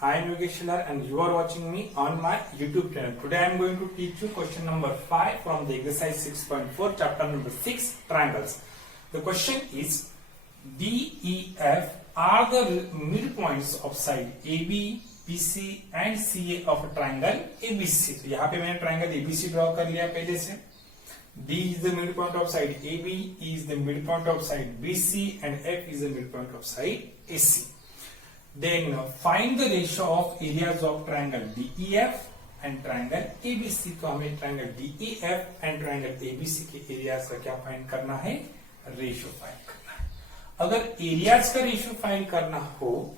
I am Yogesh Shilar and you are watching me on my YouTube channel. Today I am going to teach you question number 5 from the exercise 6.4 chapter number 6 triangles. The question is DEF are the midpoints of side AB, BC and CA of a triangle ABC. तो यहाँ पे मैंने triangle ABC draw कर लिया पहले से. D is the midpoint of side AB, E is the midpoint of side BC and F is the midpoint of side AC. Then find the ratio of areas of triangle DEF and triangle ABC. तो हमें triangle DEF and triangle ABC के areas का क्या find करना है? Ratio find करना है. अगर areas का ratio find करना हो,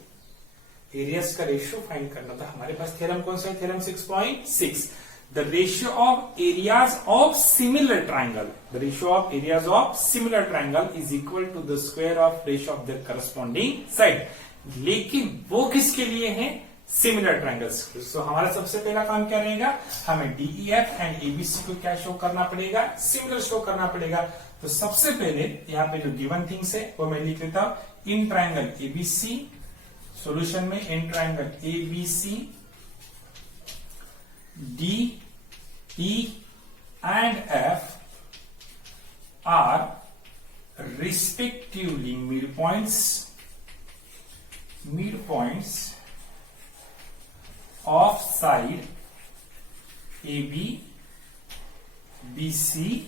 areas का ratio find करना तो हमारे पास theorem कौन सा है? Theorem 6.6. The ratio of areas of similar triangle. The ratio of areas of similar triangle is equal to the square of ratio of their corresponding side. लेकिन वो किसके लिए है? Similar triangles. तो हमारा सबसे पहला काम क्या रहेगा? हमें DEF एंड ABC को क्या शो करना पड़ेगा? सिमिलर शो करना पड़ेगा. तो सबसे पहले यहाँ पे जो गिवन थिंग्स है वो मैं लिख लेता हूं. इन ट्रायंगल ABC सॉल्यूशन में in triangle ABC D, E and F are respectively midpoints of side AB, BC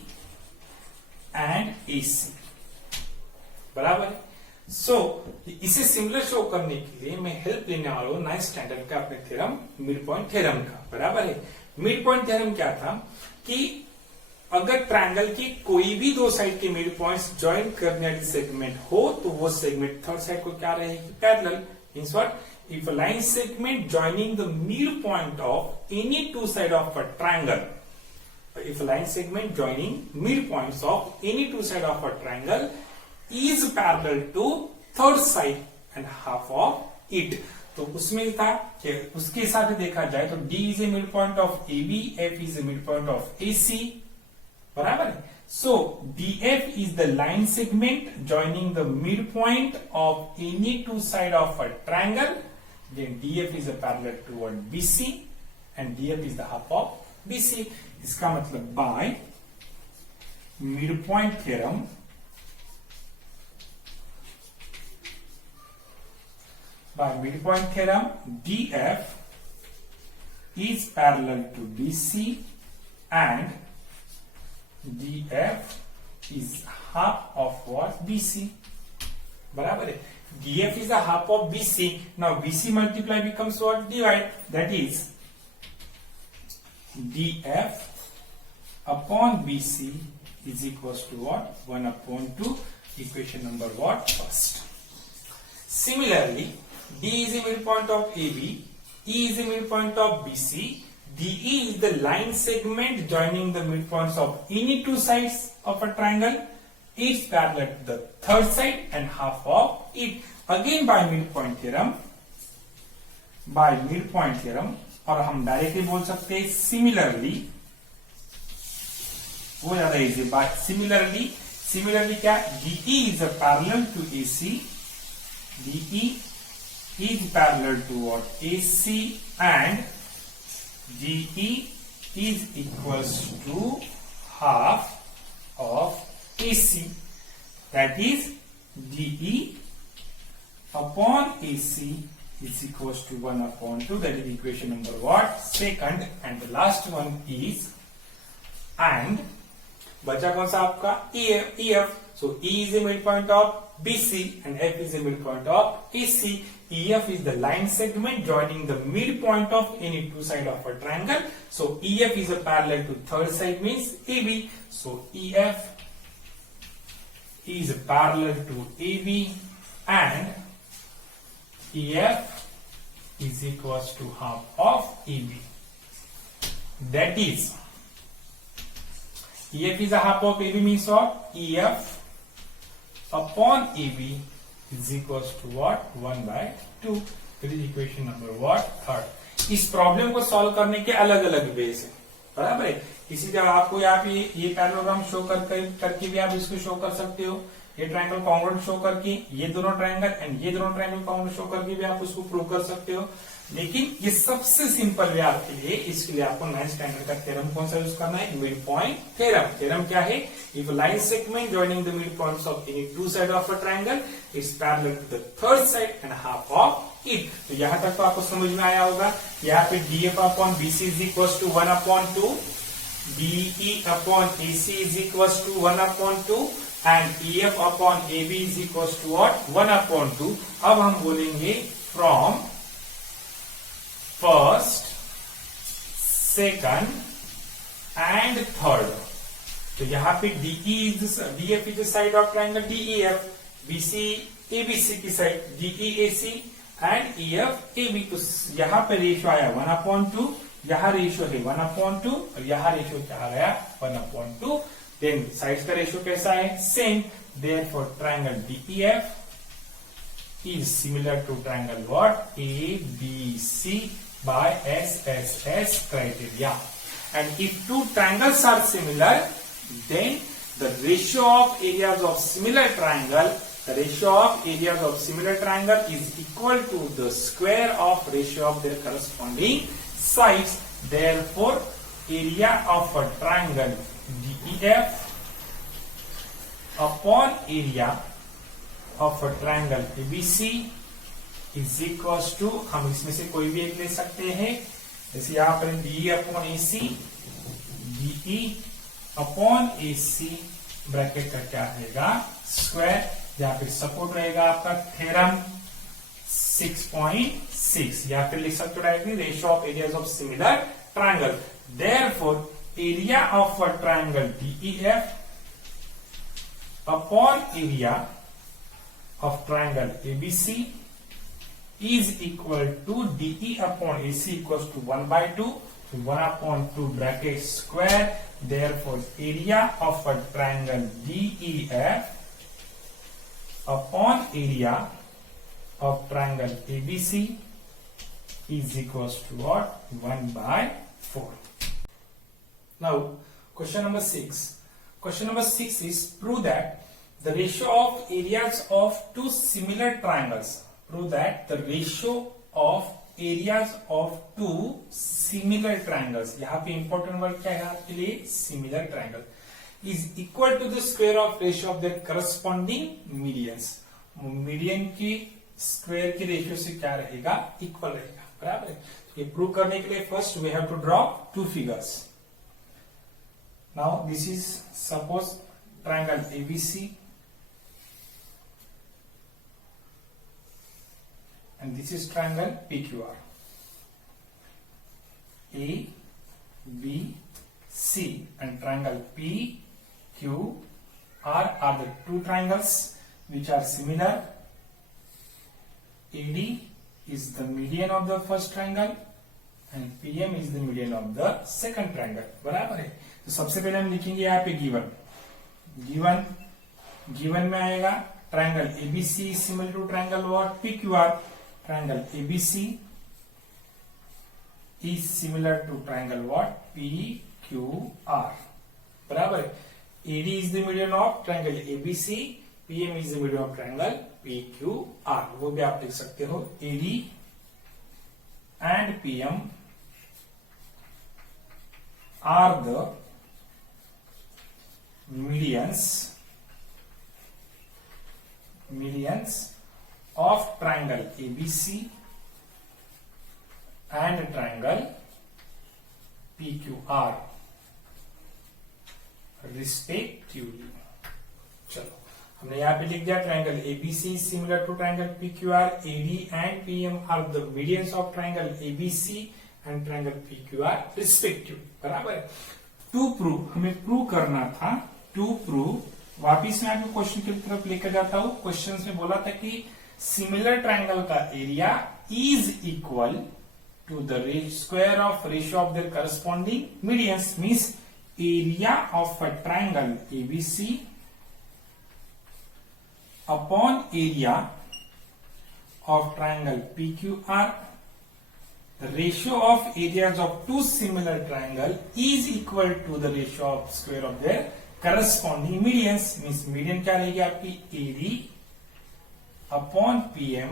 and AC. बराबर है. सो इसे सिमिलर शो करने के लिए मैं हेल्प लेने वाला हूं 9th स्टैंडर्ड का अपने थ्योरम मिड पॉइंट थ्योरम का. बराबर है. मिड पॉइंट थ्योरम क्या था कि अगर ट्रायंगल की कोई भी दो साइड के मिड पॉइंट्स ज्वाइन करने वाली सेगमेंट हो तो वो सेगमेंट थर्ड साइड को क्या रहेगी? Parallel. Means what? If a line segment joining the mid point of any two side of a triangle, if a line segment joining midpoints of any two side of a triangle is parallel to third side and half of it. तो उसमें था कि उसके हिसाब से देखा जाए तो D is a midpoint of AB, F is a midpoint of AC. बराबर है. So DF is the line segment joining the midpoint of any two side of a triangle. Then DF is a parallel toward BC and DF is the half of BC. इसका मतलब by midpoint theorem DF is parallel to BC and DF is half of what? BC. बराबर है. DF is a half of BC. Now BC multiply becomes what? Divide. That is DF upon BC is equals to what? 1 upon 2. Equation number what? First. Similarly, D is the midpoint of AB, E is the midpoint of BC, DE is the line segment joining the midpoints of any two sides of a triangle. It's parallel to the third side and half of it. Again by midpoint theorem, और हम directly बोल सकते हैं similarly, वो ज्यादा easy. Bye similarly क्या? DE is a parallel to AC, DE is parallel to what? AC and DE is equals to half of AC. That is DE upon AC is equals to 1 upon 2. That is equation number what? Second. And the last one is and बचा कौन सा आपका? EF. So E is the midpoint of BC and F is the midpoint of AC. EF is the line segment joining the midpoint of any two side of a triangle. So EF is a parallel to third side means AB. So EF is a parallel to AB and EF is equals to half of AB. That is EF is a half of AB means what? EF upon AB is equals to what? 1 by 2. That is equation number what? Third. इस problem को solve करने के अलग अलग veg है. बराबर है. इसी तरह आपको यहाँ पे ये पैरेललोग्राम शो करके भी आप इसको शो कर सकते हो. ये ट्रायंगल कॉन्ग्रुएंट शो करके, ये दोनों ट्रायंगल एंड ये दोनों ट्रायंगल कॉन्ग्रुएंट शो करके भी आप उसको प्रूव कर सकते हो। लेकिन ये सबसे सिंपल वे आपके लिए, इसके लिए आपको नाइन्थ स्टैंडर्ड का थ्योरम कौन सा यूज करना है, मिड पॉइंट थ्योरम। थ्योरम क्या है, if line segment joining the mid points of any two side of a triangle is parallel to the third side and half of it. तो यहां तक तो आपको समझ में आया होगा। यहाँ पे DF upon BC is equal to 1/2, DE upon AC is equal to 1/2 and EF upon AB is equal to what, 1/2। अब हम बोलेंगे from first, second and third. तो यहाँ पे DF is the side of triangle DEF, BC ABC की side DEAC and EF AB। तो यहाँ पे रेशियो आया 1/2, यहाँ रेशियो है 1/2 और यहाँ रेशियो क्या आ रहा है 1/2। देन साइड्स का रेशियो कैसा है, same. Therefore triangle DEF is similar to triangle what, ABC by SSS criteria. And if two triangles are similar, then the ratio of areas of similar triangle, the ratio of areas of similar triangle is equal to the square of ratio of their corresponding sides. Therefore, area of a triangle DEF upon area of a triangle ABC is equals to, हम इसमें से कोई भी एक ले सकते हैं, जैसे यहाँ पर DE upon AC, DE upon AC bracket का क्या रहेगा, स्क्वायर, या फिर सपोर्ट रहेगा आपका थ्योरम 6.6, या फिर लिख सकते हो directly ratio of areas of similar triangle. Therefore area of a triangle DEF upon area of triangle ABC is equal to DE upon AC equals to 1/2, 1/2 bracket square. Therefore, area of a triangle DEF upon area of triangle ABC is equals to what, 1/4. Now, question number 6. Question number 6 is prove that the ratio of areas of two similar triangles. Prove that the ratio of areas of two similar triangles. यहाँ पे important word क्या है आपके लिए, similar triangle is equal to the square of ratio of their corresponding medians. Median की square की ratio से क्या रहेगा, इक्वल रहेगा, बराबर है। तो ये प्रूव करने के लिए first we have to draw two figures. Now this is suppose triangle ABC and this is triangle PQR. A, B, C and triangle PQR are the two triangles which are similar. AD is the median of the first triangle and PM is the median of the second triangle, बराबर है। तो सबसे पहले हम लिखेंगे यहाँ पे given में आएगा triangle ABC similar to triangle what, PQR। Triangle ABC is similar to triangle what, PQR, बराबर। AD is the median of triangle ABC, PM is the median of triangle PQR। वो भी आप लिख सकते हो, AD and PM are the medians of triangle ABC and triangle PQR respectively। चलो हमने यहाँ पे लिख दिया triangle ABC similar to triangle PQR, AD and PM are the medians of triangle ABC and triangle PQR respective, बराबर है। To prove, हमें prove करना था, टू प्रूव, वापिस मैं आपको क्वेश्चन की तरफ लेकर जाता हूं। क्वेश्चन में बोला था कि सिमिलर ट्रायंगल का area is equal to the square of ratio of their corresponding medians, means area of a triangle ABC upon area of triangle PQR। The ratio of areas of two similar triangle is equal to the ratio of square of their corresponding medians means median क्या रहेगी आपकी AD upon PM,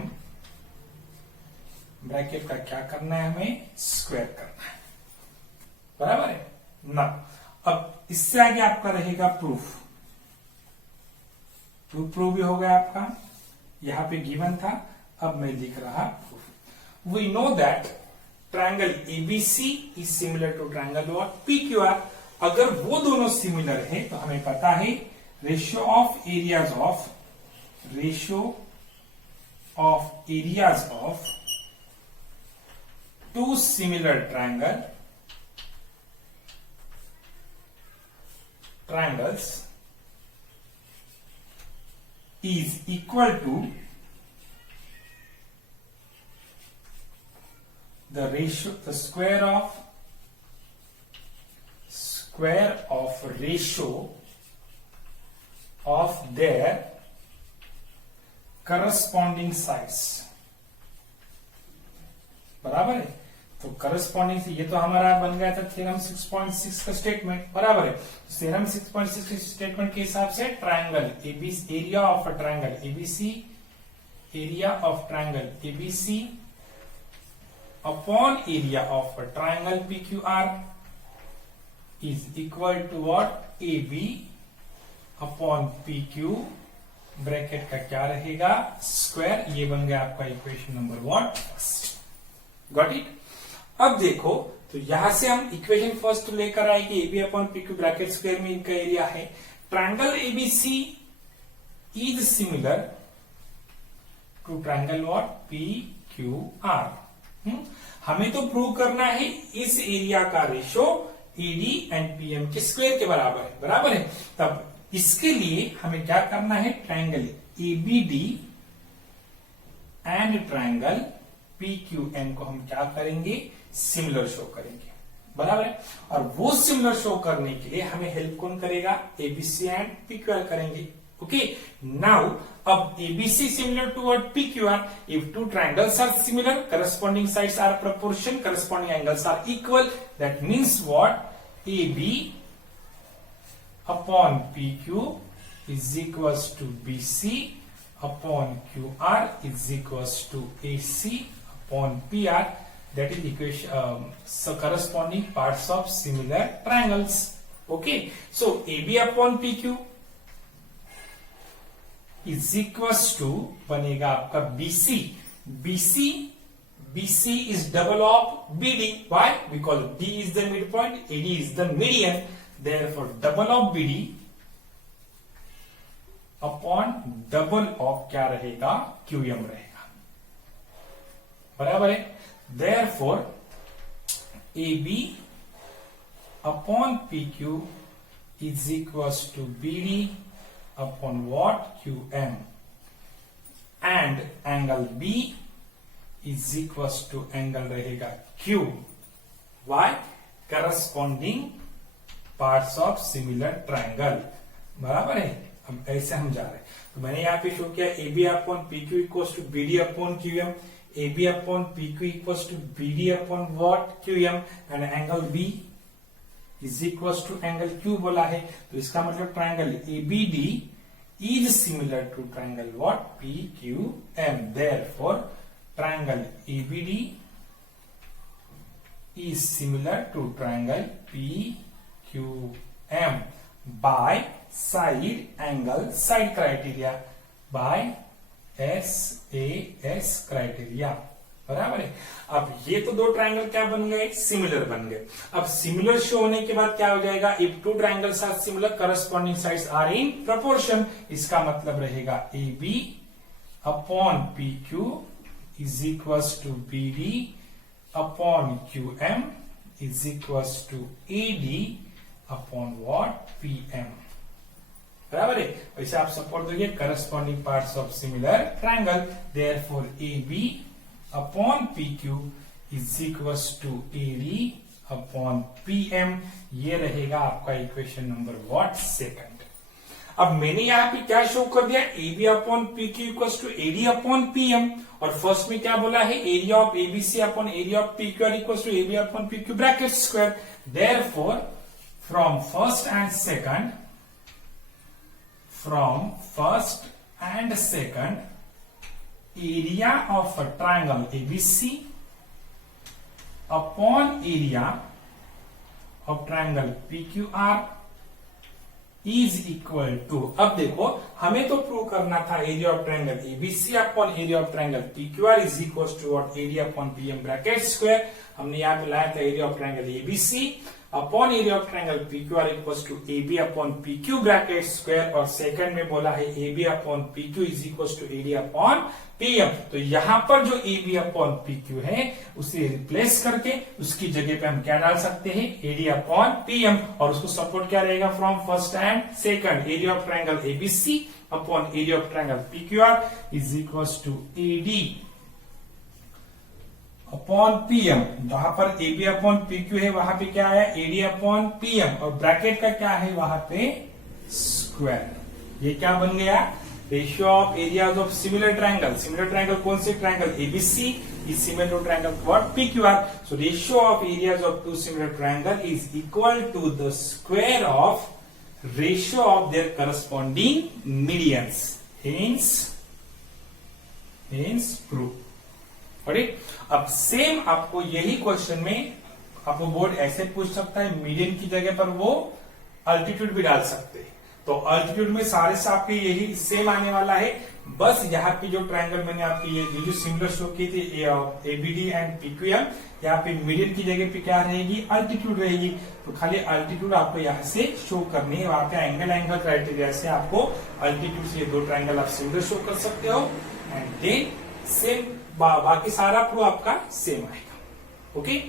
bracket का क्या करना है हमें square करना है, बराबर है ना। अब इससे आगे आपका रहेगा प्रूफ, प्रूफ भी हो गया आपका, यहां पे गिवन था, अब मैं लिख रहा proof. We know that triangle ABC is similar to triangle और पीक्यूआर। अगर वो दोनों सिमिलर है तो हमें पता है ratio of areas of two similar triangles is equal to the square of ratio of their corresponding sides, बराबर है। तो करस्पॉन्डिंग से ये तो हमारा बन गया था थ्योरम 6.6 का स्टेटमेंट, बराबर है। थ्योरम 6.6 के स्टेटमेंट के हिसाब से triangle ABC, area of a triangle ABC upon area of a triangle PQR is equal to what, AB upon PQ, bracket का क्या रहेगा स्क्वायर। ये बन गया आपका equation number what first. Got it. अब देखो तो यहां से हम इक्वेशन फर्स्ट लेकर आए कि AB upon PQ bracket square में इनका एरिया है। Triangle ABC is similar to triangle what PQR. हमें तो प्रूव करना है इस एरिया का रेशो एडी एंड पीएम के स्क्वायर के बराबर है, बराबर है। तब इसके लिए हमें क्या करना है, ट्रायंगल एबीडी एंड ट्रायंगल पीक्यूएम को हम क्या करेंगे, सिमिलर शो करेंगे, बराबर है। और वो सिमिलर शो करने के लिए हमें हेल्प कौन करेगा, एबीसी एंड पीक्यूआर करेंगे। ओके, नाउ अब ABC similar to what PQR, if two triangles are similar, corresponding sides are proportion, corresponding angles are equal, that means what, AB upon PQ is equals to BC upon QR is equals to AC upon PR, that is equation, so corresponding parts of similar triangles. Okay, so AB upon PQ is equals to बनेगा आपका BC is double of BD. Why? Because D is the midpoint, AD is the median, therefore double of BD upon double of क्या रहेगा, QM रहेगा, बराबर है। Therefore, AB upon PQ is equals to BD upon what, QM, and angle B is equals to angle रहेगा Q. Why? Corresponding parts of similar triangle, बराबर है। अब ऐसे हम जा रहे हैं, तो मैंने यहाँ पे शो किया AB upon PQ equals to BD upon QM, AB upon PQ equals to BD upon what, QM, and angle B is equals to angle Q बोला है। तो इसका मतलब triangle ABD is similar to triangle what, PQM, therefore triangle ABD is similar to triangle PQM by side angle side criteria, by SAS criteria, बराबर है। अब ये तो दो ट्रायंगल क्या बन गए, सिमिलर बन गए। अब सिमिलर शो होने के बाद क्या हो जाएगा, if two triangles are similar corresponding sides are in proportion, इसका मतलब रहेगा AB upon PQ is equals to BD upon QM is equals to AD upon what, PM, बराबर है। वैसे आप सपोर्ट दोगे corresponding parts of similar triangle, therefore AB upon PQ is equals to AD upon PM, ये रहेगा आपका equation number what, second. अब मैंने यहाँ पे क्या शो कर दिया, AB upon PQ equals to AD upon PM, और फर्स्ट में क्या बोला है, area of ABC upon area of PQR equals to AB upon PQ bracket square, therefore from first and second from first and second area of a triangle ABC upon area of triangle PQR is equal to। अब देखो हमें तो prove करना था area of triangle ABC upon area of triangle PQR is equal to what, area upon PM bracket square. हमने यहाँ पे लाया था area of triangle ABC upon area of triangle PQR equal to AB upon PQ bracket square, और second में बोला है AB upon PQ is equal to area upon PM. तो यहां पर जो एबी अपॉन पीक्यू है उसे रिप्लेस करके उसकी जगह पे हम क्या डाल सकते हैं, एरिया अपॉन पीएम, और उसको सपोर्ट क्या रहेगा, from first and second area of triangle ABC upon area of triangle PQR is equal to AD upon PM. जहां पर एबी अपॉन पीक्यू है वहां पे क्या है, एडी अपॉन पीएम, और ब्रैकेट का क्या है वहां पे स्क्वायर। ये क्या बन गया, ratio of areas of similar triangle. Similar triangle कौन से, triangle ABC is similar to triangle what, PQR. So ratio of areas of two similar triangle is equal to the square of ratio of their corresponding medians, hence proof. अब same आपको यही question में आपको board ऐसे पूछ सकता है, median की जगह पर वो अल्टीट्यूड भी डाल सकते हैं। तो अल्टीट्यूड में सारे से आपके यही सेम आने वाला है, बस यहाँ पे जो ट्रायंगल मैंने आपकी ये जो सिमिलर शो की थी एबीडी एंड पीक्यूएम, यहाँ पे मीडियन की जगह पे क्या रहेगी, अल्टीट्यूड रहेगी। तो खाली अल्टीट्यूड आपको यहाँ से शो करनी है, वहां पे एंगल क्राइटेरिया से आपको अल्टीट्यूड से दो ट्रायंगल आप सिमिलर शो कर सकते हो, एंड देन सेम बाकी सारा प्रूफ आपका सेम आएगा। ओके।